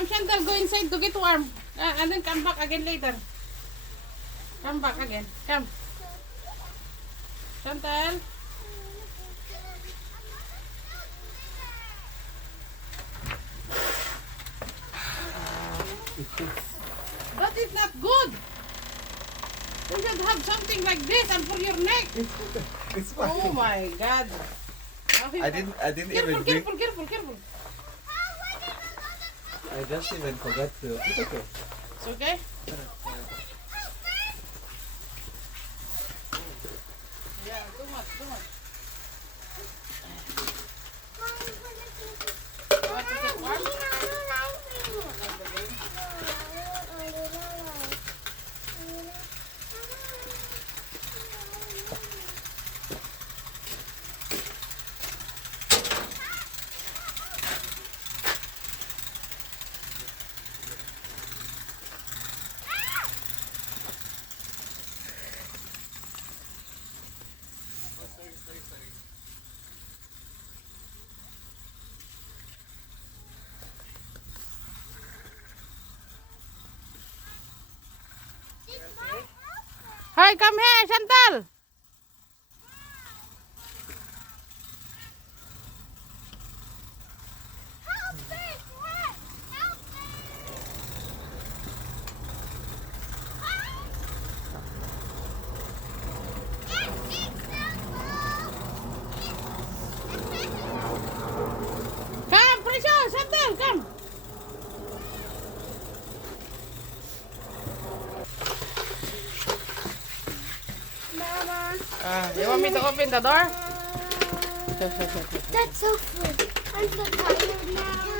Come, Chantal, go inside to get warm. And then come back again later. Come back again. Come. Chantal. That is not good. You should have something like this and for your neck. It's fine. Oh my God. I didn't even Careful, bring. careful, careful, careful. I just even forgot to. It's okay. It's okay? Yeah, too much, too much. Want to get warm? Hi, come here, Chantal. Come, Precious, Chantal, come. You want me to open the door? That's so good. I'm so tired now.